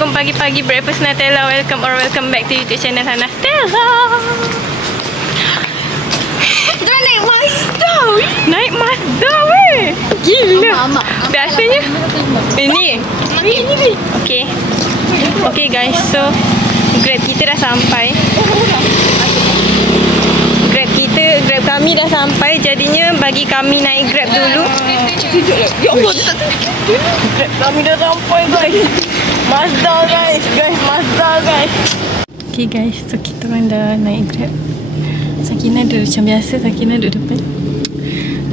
Assalamualaikum pagi-pagi breakfast Nutella. Welcome back to YouTube channel Hana Stella. Jangan naik Mazda. Naik Mazda weh. Gila. Biasanya ini. Okay. Okay guys, so Grab kita dah sampai. Grab kami dah sampai. Jadinya bagi kami naik Grab dulu. Ya Allah, dia tak tunjuk. Grab kami dah sampai guys. Mazda guys. Mazda guys. Okay guys, so kita orang dah naik Grab. Sakinah duduk macam biasa. Sakinah duduk depan.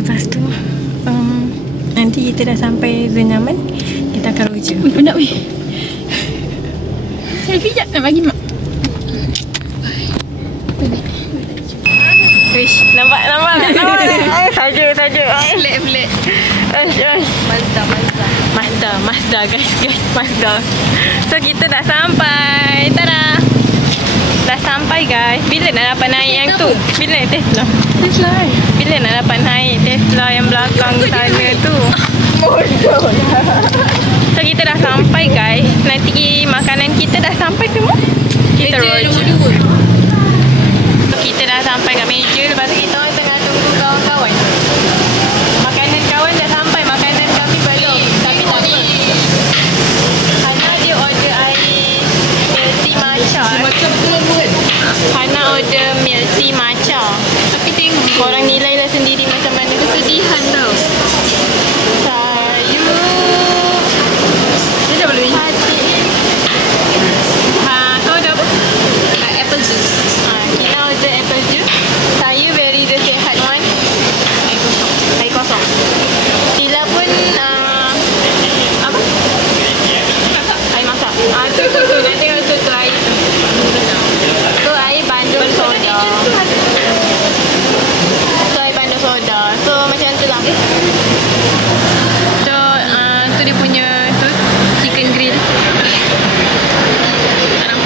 Lepas tu nanti kita dah sampai zona nyaman, kita akan rujuk. Ui, penat weh. Selfie jap nak bagi mak. Wish, nampak. Saja. Flat. Mazda guys. Mazda. So kita dah sampai. Tada. Dah sampai guys. Bila nak dapat naik yang tu? Bila naik Tesla? Bila nak dapat naik Tesla yang belakang sana tu? Bodoh. So kita dah sampai guys. Nanti makanan kita dah sampai semua. Kita nombor 2. So kita dah sampai kat meja. Lepas tu kita orang tengah tunggu kawan-kawan. Makanan kawan dah sampai. Makanan kami belum. Tapi tadi Hana dia order air milk tea matcha. Macam betul kan? Hana order milk tea matcha. Tapi tengok Korang nilailah sendiri macam mana. kesedihan tau. Saya Dia dah boleh. kau order apa? Apple juice. Kita order apple juice. Saya very the sehat one. Air kosong. Sila pun apa? Air masak. Tu. Nanti tu air. Tu air bandung soda. Tu air bandung soda. So macam tu lah. So tu dia punya tu chicken grill.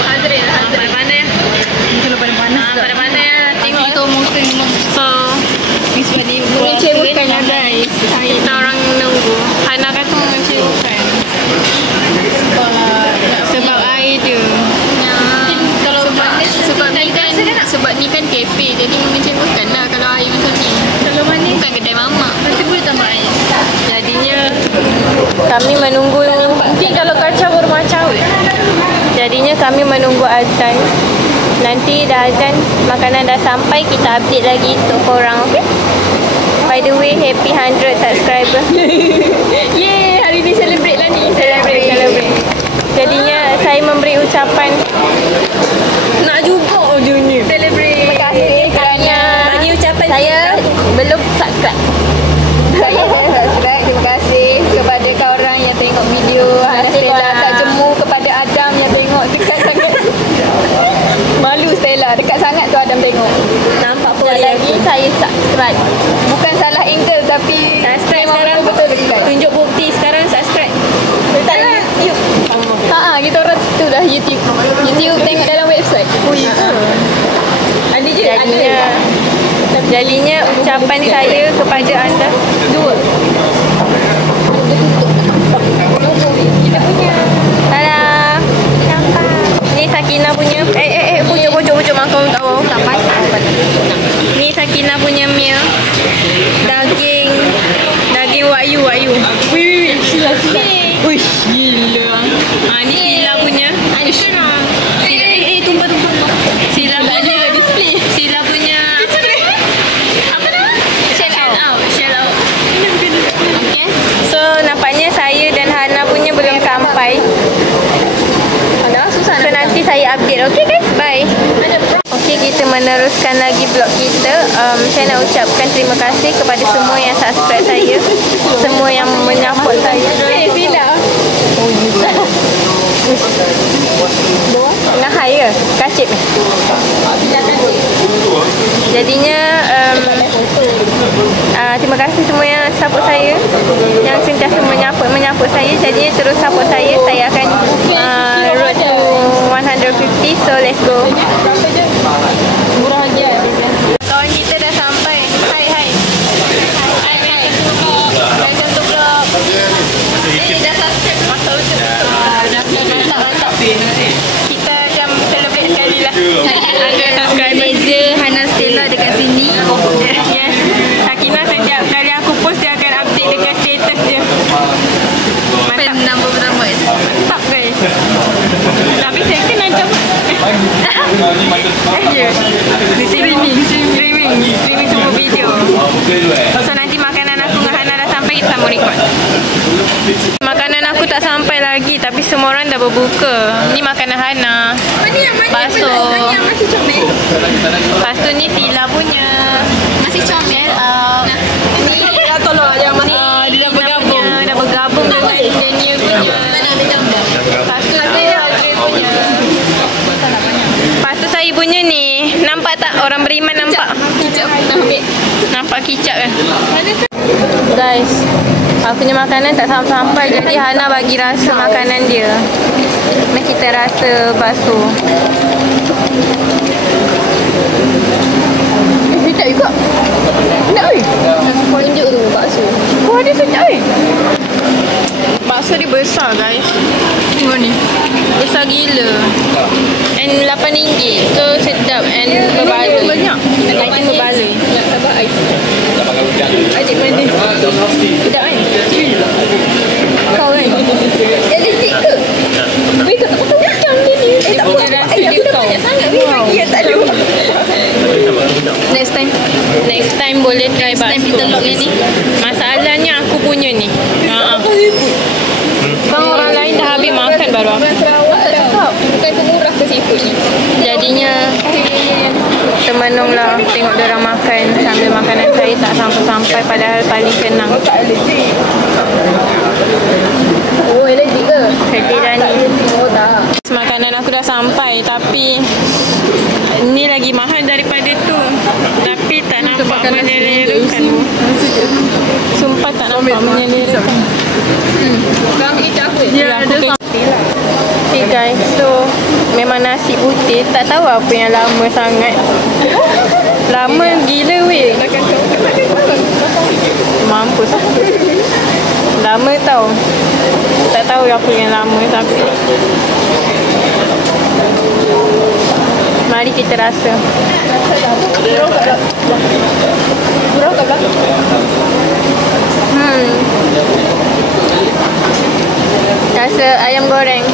Pandai-pandai. Kalau panas Pandai-pandai lah. Tengok Kita mungkin So mengecewakan lah guys. kita orang nunggu. Hana kata mengecewakan sebab air dia. Kalau Sebab ni kan kafe, jadi mengecewakan lah kalau air macam ni. Kalau mana Bukan kedai mamak. nanti boleh tambah air. Jadinya kami menunggu. Mungkin kalau kacau bermacam. Jadinya kami menunggu azan. Nanti dah azan, makanan dah sampai, kita update lagi untuk korang, okay? By the way, happy 100 subscriber. Yeay, hari ni celebrate lah ni. Celebrate. Jadinya saya memberi ucapan Nak juga ujungnya. Celebrate. terima kasih kerana Bagi ucapan saya belum subscribe. Saya subscribe. Terima kasih kepada korang yang tengok video Hana kasih Stella. korang. Tak jemu kepada Adam yang tengok dekat sangat. Malu Stella, dekat sangat tu Adam tengok. Nampak pun Lagi saya subscribe. Bukan salah angle tapi Subscribe memang sekarang. betul dekat. Tunjuk bukti sekarang subscribe. Tak YouTube. Kita orang tu dah YouTube. YouTube tengok dalam website. Oh ya. Ada je. Jadinya ucapan saya kepada anda. Dua. Kita punya. Tada. Ni Sakinah punya. Pucuk mangkau tahu. Sampai. Ni Sakinah punya meal. Daging wagyu. Wih. Sila. Uish, gila. Ni Sila punya. Tumpah. Sila punya display. Sila punya apa nama? Shell out. Okay. So nampaknya saya dan Hana punya belum sampai. Susah So nanti saya update. Okay guys, bye. Okay, kita meneruskan lagi vlog kita. Saya nak ucapkan terima kasih kepada semua yang subscribe saya, semua yang menyupport saya. Sila. Tengah high ke? Kacip ni. Jadinya terima kasih semua yang support saya, yang sentiasa menyupport saya. Jadinya terus support saya. Saya akan road to 150. So let's go. Murah je. Kawan kita dah sampai. Hai. Welcome to vlog. Dah subscribe. Mantap. Streaming semua video. So nanti makanan aku dengan Hana dah sampai, kita sama record. Makanan aku tak sampai lagi, tapi semua orang dah berbuka. Ni makanan Hana. Bakso. Lepas tu ni Sila punya. Masih comel. Ni tolong dia masih. Dia dah bergabung. Dah bergabung dengan Daniel punya. Lepas tu Adrian punya. Lepas tu saya punya ni. Nampak tak orang beriman nampak? Kicap nak ambil. Nampak kicap kan? Guys, aku punya makanan tak sampai-sampai, jadi Hana bagi rasa makanan dia. Mari kita rasa bakso. Sedap juga. Sedap weh. Tunjuk tu bakso. Oh, dia sedap weh. Bakso dia besar guys. Tengok ni. Besar gila. And RM8. So sedap and berbaloi. Banyak. I think berbaloi. Nak sabar ais. Adik manis. Sedap kan? Kau kan? Elektrik ke? Weh, tak tahu macam dia ni. Tak apa. Aku dah banyak sangat weh lagi yang tak ada. Next time boleh try bakso. Next time kita log ni. Masalahnya aku punya ni. Bang orang lain dah habis makan baru aku. Sarawak tak tahu. Bukan pemurah ke seafood ni. Jadinya termenunglah tengok dia orang makan sambil makanan saya tak sampai-sampai, padahal paling senang. Oh, elektrik ke? Sedih dah ni. Oh, tak. Makanan aku dah sampai, tapi ni lagi mahal daripada tu. Tapi tak nampak menyelerakan. Sumpah tak nampak menyelerakan. Kau ambil kicap apa? Ya, ada. Okay guys, so memang nasi putih. Tak tahu apa yang lama sangat. Lama gila weh. Mampus lah. Lama tau. Tak tahu apa yang lama, tapi mari kita rasa. Rasa ayam goreng,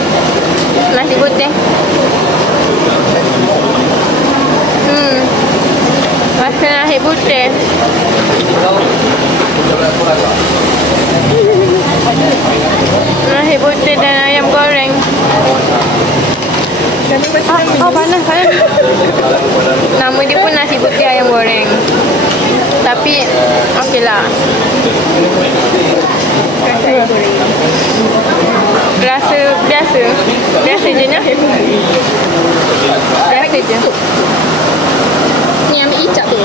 nasi putih. Rasa nasi putih. Nasi putih dan ayam goreng. Panas. Nama dia pun nasi putih ayam goreng. Tapi okey lah. Rasa biasa. Biasa je nya. Biasa je. Ni ambil kicap tu.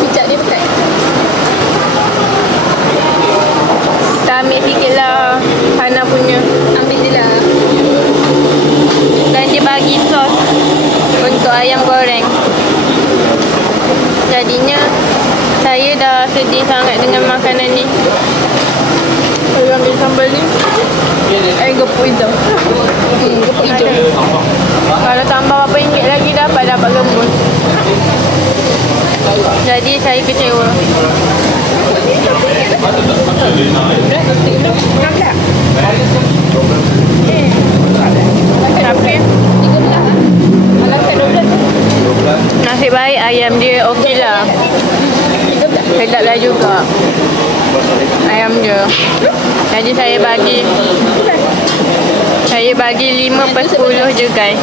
Kicap dia pekat. Kita ambil sikit lah Hana punya. Ambil je lah. Dan dia bagi sos untuk ayam goreng. Jadinya saya dah sedih sangat dengan makanan ni. Saya ambil sambal ni. Gepuk hijau. Gepuk hijau. Kalau tambah berapa ringgit lagi dapat gembus. Jadi saya kecewa. Tapi nasib baik ayam dia okey lah. Sedap lah juga ayam dia. Jadi saya bagi 5/10 je guys.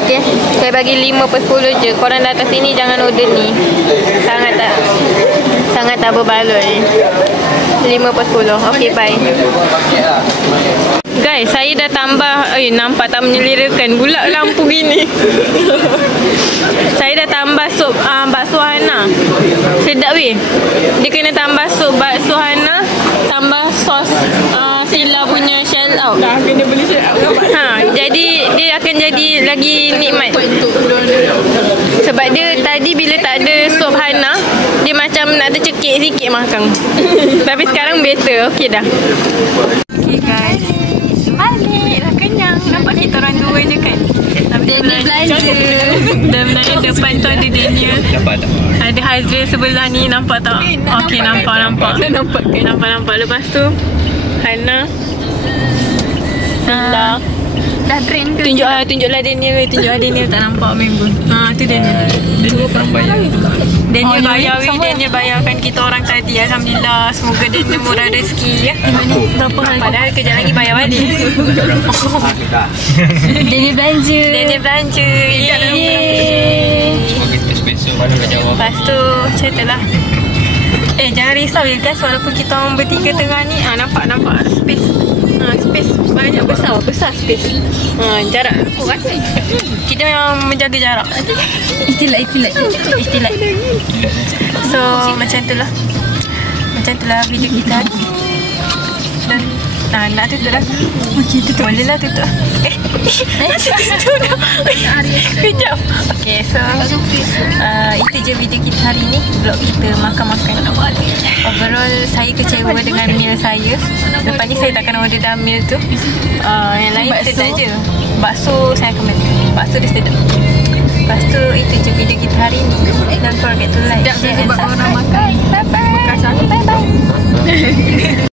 Okey, saya bagi 5/10 je. Korang datang sini jangan order ni. Sangat tak berbaloi. 5/10. Okey, bye. Guys, saya dah tambah. Nampak tak menyelerakan pula lampu gini. Saya dah tambah sup bakso Hana. Sedap weh. Dia kena tambah sup bakso Hana, tambah sos Sila punya shell out. Dah kena beli shell out. Jadi dia akan jadi lagi nikmat. Sebab dia tadi bila tak ada sup Hana, dia macam nak tercekik sikit makan. Tapi sekarang better. Okey dah. Okay guys, balik dah kenyang. Nampak kita orang dua je kan. Daniel belanja. Dan menaik depan tu ada Daniel. Ada Hazril sebelah ni. Nampak tak? Okey, nampak. Nampak. Lepas tu Hana, Sila, Dah drain ke? Tunjuklah Daniel. Tunjuklah Daniel tak nampak member. Tu Daniel. Daniel korang bayar. Daniel bayar weh. Daniel bayarkan kita orang tadi. Alhamdulillah. Semoga Daniel murah rezeki ya. Berapa hari? Padahal kejap lagi bayar balik. Daniel belanja. Yeay. Cuma kita besok mana nak jawab. Lepas tu macam tu lah. Jangan risau ya guys. Walaupun kita orang bertiga tengah ni, nampak space. Space banyak, besar space. Jarak kuat. Kita memang menjaga jarak. Istilah. So macam tu lah video kita. Dan nak tutup lah. Okay, tutup. Boleh lah tutup. Tutup dah. Kejap. Okay, so itu je video kita hari ni. Vlog kita makan-makan. Overall, saya kecewa dengan meal saya. Lepas ni saya takkan order dah meal tu. Yang lain sedap je. Bakso saya akan beli. Bakso dia sedap. Lepas tu itu je video kita hari ni. Don't forget to like, share and subscribe. Bye-bye. Bye-bye.